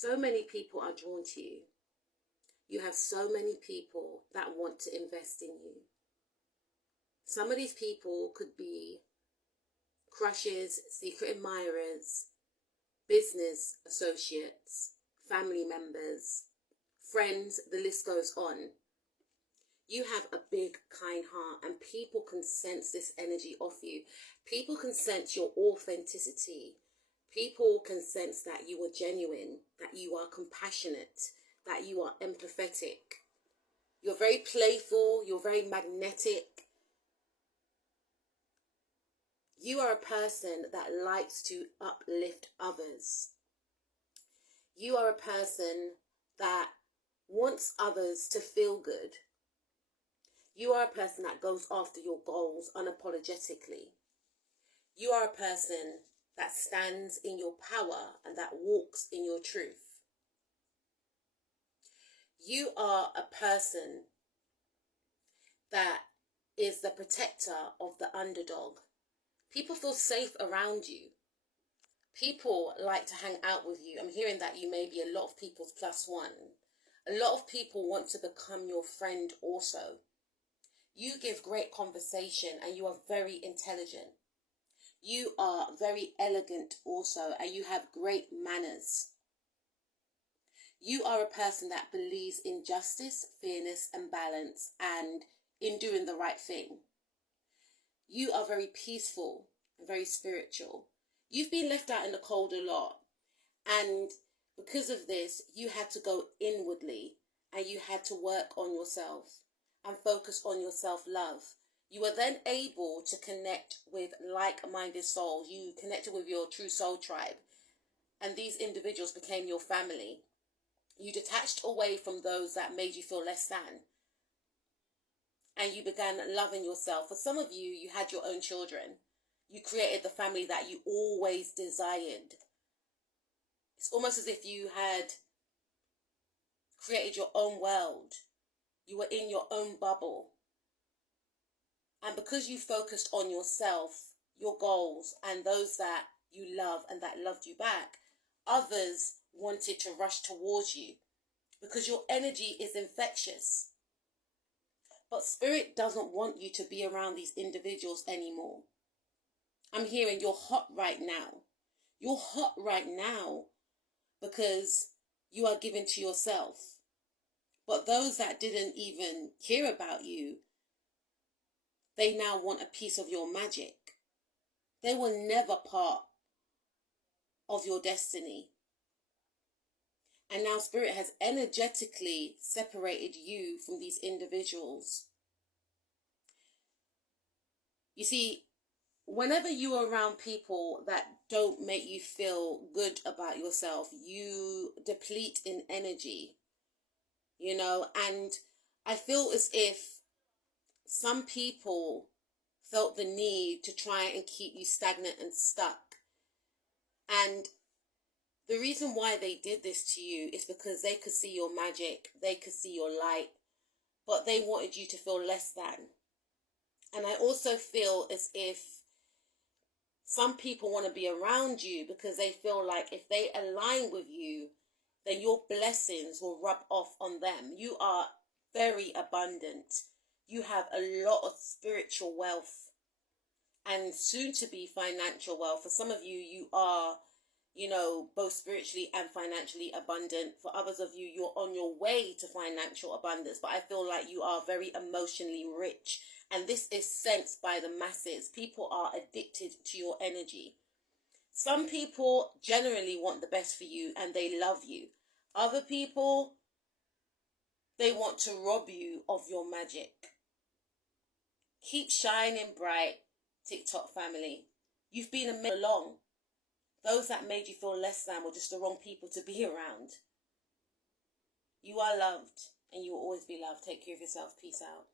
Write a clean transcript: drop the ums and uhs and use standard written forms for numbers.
So many people are drawn to you. You have so many people that want to invest in you. Some of these people could be crushes, secret admirers, business associates, family members, friends, the list goes on. You have a big, kind heart, and people can sense this energy off you. People can sense your authenticity. People can sense that you are genuine, that you are compassionate, that you are empathetic. You're very playful, you're very magnetic. You are a person that likes to uplift others. You are a person that wants others to feel good. You are a person that goes after your goals unapologetically. You are a person that stands in your power and that walks in your truth. You are a person that is the protector of the underdog. People feel safe around you. People like to hang out with you. I'm hearing that you may be a lot of people's plus one. A lot of people want to become your friend also. You give great conversation and you are very intelligent. You are very elegant also, and you have great manners. You are a person that believes in justice, fairness, and balance, and in doing the right thing. You are very peaceful and very spiritual. You've been left out in the cold a lot, and because of this, you had to go inwardly and you had to work on yourself and focus on your self-love. You were then able to connect with like-minded souls. You connected with your true soul tribe, and these individuals became your family. You detached away from those that made you feel less than, and you began loving yourself. For some of you, you had your own children. You created the family that you always desired. It's almost as if you had created your own world. You were in your own bubble. And because you focused on yourself, your goals, and those that you love and that loved you back, others wanted to rush towards you because your energy is infectious. But Spirit doesn't want you to be around these individuals anymore. I'm hearing you're hot right now. You're hot right now because you are given to yourself. But those that didn't even care about you, they now want a piece of your magic. They were never part of your destiny. And now Spirit has energetically separated you from these individuals. You see, whenever you are around people that don't make you feel good about yourself, you deplete in energy, and I feel as if some people felt the need to try and keep you stagnant and stuck. And the reason why they did this to you is because they could see your magic, they could see your light, but they wanted you to feel less than. And I also feel as if some people want to be around you because they feel like if they align with you, then your blessings will rub off on them. You are very abundant. You have a lot of spiritual wealth and soon to be financial wealth. For some of you, you are, both spiritually and financially abundant. For others of you, you're on your way to financial abundance. But I feel like you are very emotionally rich. And this is sensed by the masses. People are addicted to your energy. Some people generally want the best for you and they love you. Other people, they want to rob you of your magic. Keep shining bright, TikTok family. You've been along. Those that made you feel less than were just the wrong people to be around. You are loved and you will always be loved. Take care of yourself. Peace out.